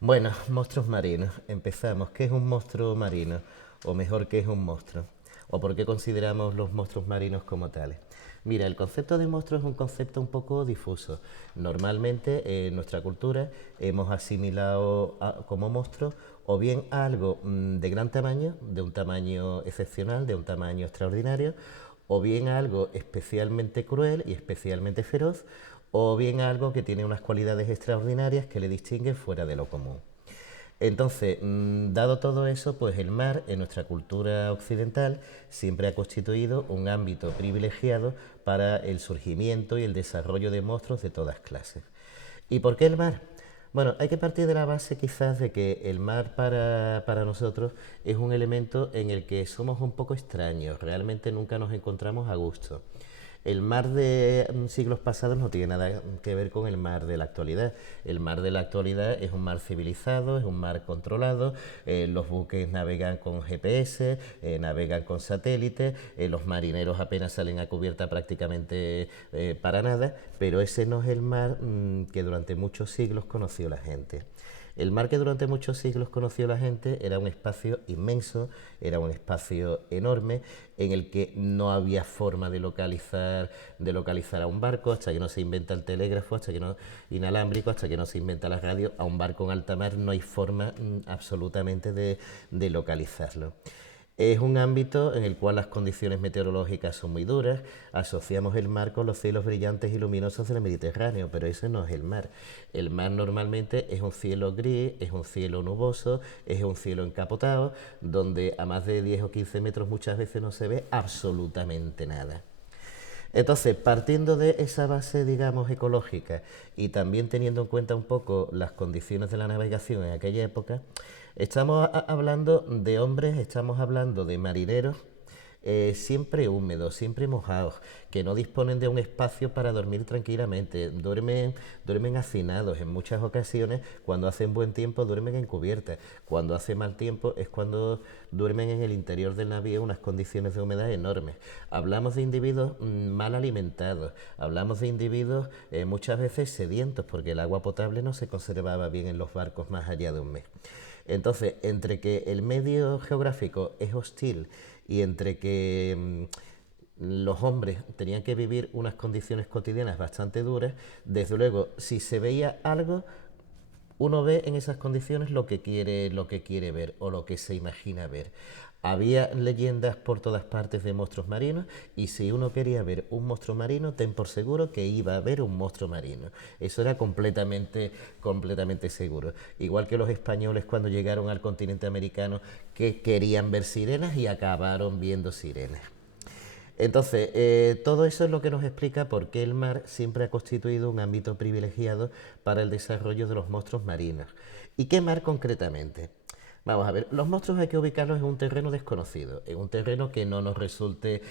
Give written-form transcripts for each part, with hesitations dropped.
Bueno, monstruos marinos. Empezamos. ¿Qué es un monstruo marino? O mejor, ¿qué es un monstruo? ¿O por qué consideramos los monstruos marinos como tales? Mira, el concepto de monstruo es un concepto un poco difuso. Normalmente en nuestra cultura hemos asimilado como monstruo o bien a algo de gran tamaño, de un tamaño excepcional, de un tamaño extraordinario, o bien a algo especialmente cruel y especialmente feroz, o bien a algo que tiene unas cualidades extraordinarias que le distinguen fuera de lo común. Entonces, dado todo eso, pues el mar en nuestra cultura occidental siempre ha constituido un ámbito privilegiado para el surgimiento y el desarrollo de monstruos de todas clases. ¿Y por qué el mar? Bueno, hay que partir de la base quizás de que el mar para nosotros es un elemento en el que somos un poco extraños, realmente nunca nos encontramos a gusto. El mar de siglos pasados no tiene nada que ver con el mar de la actualidad. El mar de la actualidad es un mar civilizado, es un mar controlado, los buques navegan con GPS, navegan con satélites, los marineros apenas salen a cubierta prácticamente para nada, pero ese no es el mar que durante muchos siglos conoció la gente. El mar que durante muchos siglos conoció la gente era un espacio inmenso, era un espacio enorme en el que no había forma de localizar a un barco hasta que no se inventa el telégrafo, hasta que no inalámbrico, hasta que no se inventa la radio. A un barco en alta mar no hay forma absolutamente de localizarlo. Es un ámbito en el cual las condiciones meteorológicas son muy duras. Asociamos el mar con los cielos brillantes y luminosos del Mediterráneo, pero ese no es el mar. El mar normalmente es un cielo gris, es un cielo nuboso, es un cielo encapotado, donde a más de 10 o 15 metros muchas veces no se ve absolutamente nada. Entonces, partiendo de esa base, digamos, ecológica y también teniendo en cuenta un poco las condiciones de la navegación en aquella época, estamos hablando de hombres, estamos hablando de marineros siempre húmedos, siempre mojados, que no disponen de un espacio para dormir tranquilamente, duermen hacinados en muchas ocasiones, cuando hacen buen tiempo duermen en cubierta, cuando hace mal tiempo es cuando duermen en el interior del navío unas condiciones de humedad enormes. Hablamos de individuos mal alimentados, hablamos de individuos muchas veces sedientos porque el agua potable no se conservaba bien en los barcos más allá de un mes. Entonces, entre que el medio geográfico es hostil y entre que los hombres tenían que vivir unas condiciones cotidianas bastante duras, desde luego, si se veía algo, uno ve en esas condiciones lo que quiere ver o lo que se imagina ver. Había leyendas por todas partes de monstruos marinos y si uno quería ver un monstruo marino, ten por seguro que iba a ver un monstruo marino. Eso era completamente seguro. Igual que los españoles cuando llegaron al continente americano que querían ver sirenas y acabaron viendo sirenas. Entonces, todo eso es lo que nos explica por qué el mar siempre ha constituido un ámbito privilegiado para el desarrollo de los monstruos marinos. ¿Y qué mar concretamente? Vamos a ver, los monstruos hay que ubicarlos en un terreno desconocido, en un terreno que no nos resulte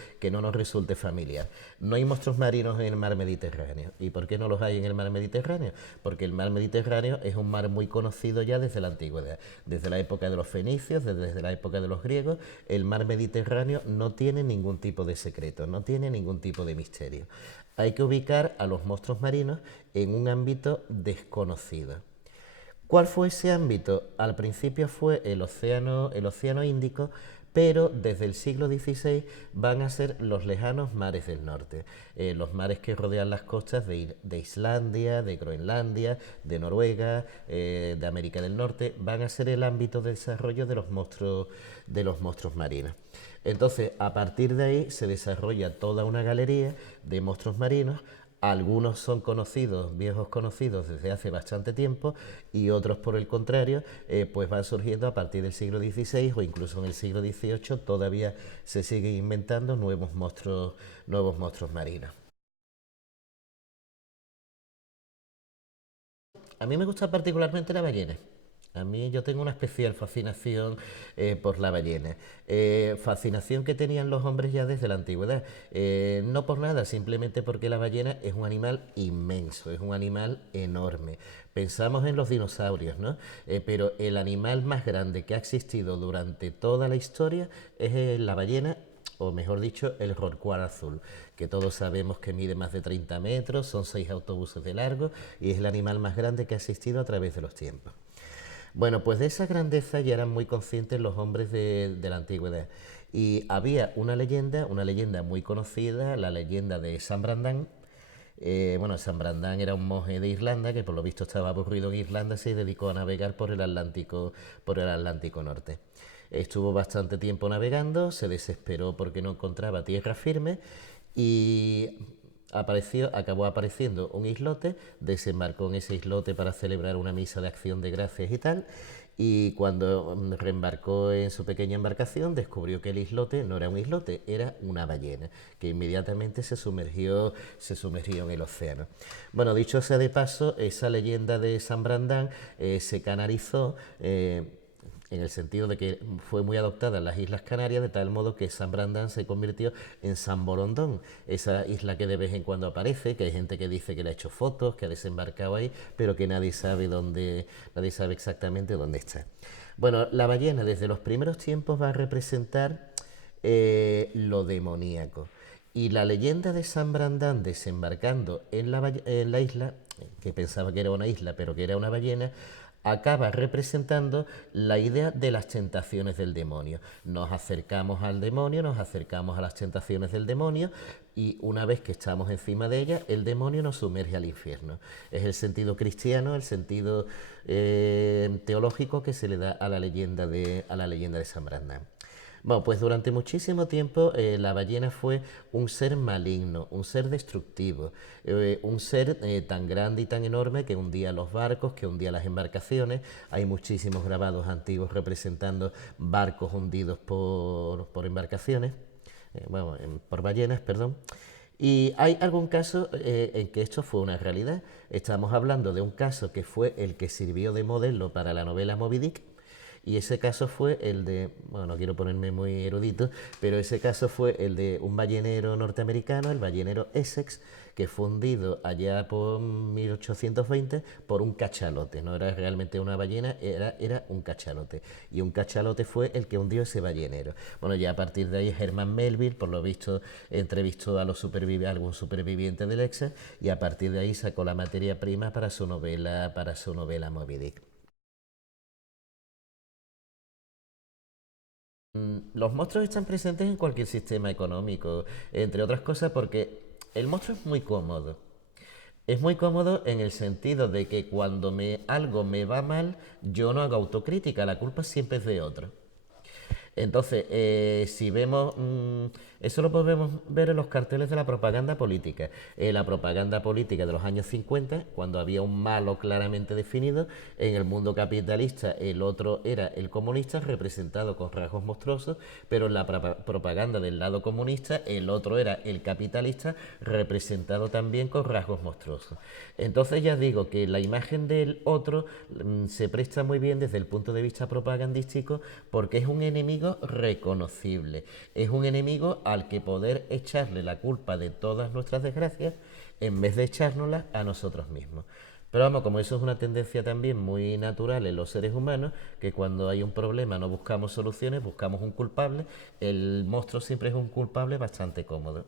familiar. No hay monstruos marinos en el mar Mediterráneo. ¿Y por qué no los hay en el mar Mediterráneo? Porque el mar Mediterráneo es un mar muy conocido ya desde la antigüedad. Desde la época de los fenicios, desde la época de los griegos, el mar Mediterráneo no tiene ningún tipo de secreto, no tiene ningún tipo de misterio. Hay que ubicar a los monstruos marinos en un ámbito desconocido. ¿Cuál fue ese ámbito? Al principio fue el océano Índico, pero desde el siglo XVI van a ser los lejanos mares del norte, los mares que rodean las costas de Islandia, de Groenlandia, de Noruega, de América del Norte, van a ser el ámbito de desarrollo de los monstruos marinos. Entonces, a partir de ahí se desarrolla toda una galería de monstruos marinos. Algunos son conocidos, viejos conocidos desde hace bastante tiempo y otros por el contrario pues van surgiendo a partir del siglo XVI o incluso en el siglo XVIII todavía se siguen inventando nuevos monstruos marinos. A mí me gusta particularmente la ballena. A mí yo tengo una especial fascinación por la ballena. Fascinación que tenían los hombres ya desde la antigüedad. No por nada, simplemente porque la ballena es un animal inmenso, es un animal enorme. Pensamos en los dinosaurios, ¿no? Pero el animal más grande que ha existido durante toda la historia es la ballena o mejor dicho, el rorcual azul, que todos sabemos que mide más de 30 metros, son 6 autobuses de largo y es el animal más grande que ha existido a través de los tiempos. Bueno, pues de esa grandeza ya eran muy conscientes los hombres de la antigüedad. Y había una leyenda muy conocida, la leyenda de San Brandán. Bueno, San Brandán era un monje de Irlanda que por lo visto estaba aburrido en Irlanda y se dedicó a navegar por el Atlántico Norte. Estuvo bastante tiempo navegando, se desesperó porque no encontraba tierra firme y acabó apareciendo un islote, desembarcó en ese islote para celebrar una misa de acción de gracias y tal, y cuando reembarcó en su pequeña embarcación descubrió que el islote no era un islote, era una ballena, que inmediatamente se sumergió en el océano. Bueno, dicho sea de paso, esa leyenda de San Brandán se canalizó en el sentido de que fue muy adoptada en las Islas Canarias, de tal modo que San Brandán se convirtió en San Borondón, esa isla que de vez en cuando aparece, que hay gente que dice que le ha hecho fotos, que ha desembarcado ahí, pero que nadie sabe exactamente dónde está. Bueno, la ballena desde los primeros tiempos va a representar lo demoníaco. Y la leyenda de San Brandán desembarcando en la isla, que pensaba que era una isla, pero que era una ballena, acaba representando la idea de las tentaciones del demonio. Nos acercamos al demonio, nos acercamos a las tentaciones del demonio y una vez que estamos encima de ellas, el demonio nos sumerge al infierno. Es el sentido cristiano, el sentido teológico que se le da a la leyenda de San Brandán. Bueno, pues durante muchísimo tiempo la ballena fue un ser maligno, un ser destructivo, un ser tan grande y tan enorme que hundía los barcos, que hundía las embarcaciones. Hay muchísimos grabados antiguos representando barcos hundidos por embarcaciones, por ballenas, perdón. Y hay algún caso en que esto fue una realidad. Estamos hablando de un caso que fue el que sirvió de modelo para la novela Moby Dick, y ese caso fue el de, bueno, no quiero ponerme muy erudito, pero ese caso fue el de un ballenero norteamericano, el ballenero Essex, que fue hundido allá por 1820 por un cachalote. No era realmente una ballena, era un cachalote. Y un cachalote fue el que hundió ese ballenero. Bueno, ya a partir de ahí Herman Melville, por lo visto, entrevistó a algún superviviente del Essex y a partir de ahí sacó la materia prima para su novela Moby Dick. Los monstruos están presentes en cualquier sistema económico, entre otras cosas porque el monstruo es muy cómodo. Es muy cómodo en el sentido de que cuando algo me va mal, yo no hago autocrítica, la culpa siempre es de otro. Entonces, si vemos, eso lo podemos ver en los carteles de la propaganda política. La propaganda política de los años 50, cuando había un malo claramente definido, en el mundo capitalista el otro era el comunista, representado con rasgos monstruosos, pero en la propaganda del lado comunista el otro era el capitalista, representado también con rasgos monstruosos. Entonces ya digo que la imagen del otro se presta muy bien desde el punto de vista propagandístico porque es un enemigo reconocible, es un enemigo al que poder echarle la culpa de todas nuestras desgracias en vez de echárnoslas a nosotros mismos. Pero vamos, como eso es una tendencia también muy natural en los seres humanos, que cuando hay un problema no buscamos soluciones, buscamos un culpable, el monstruo siempre es un culpable bastante cómodo.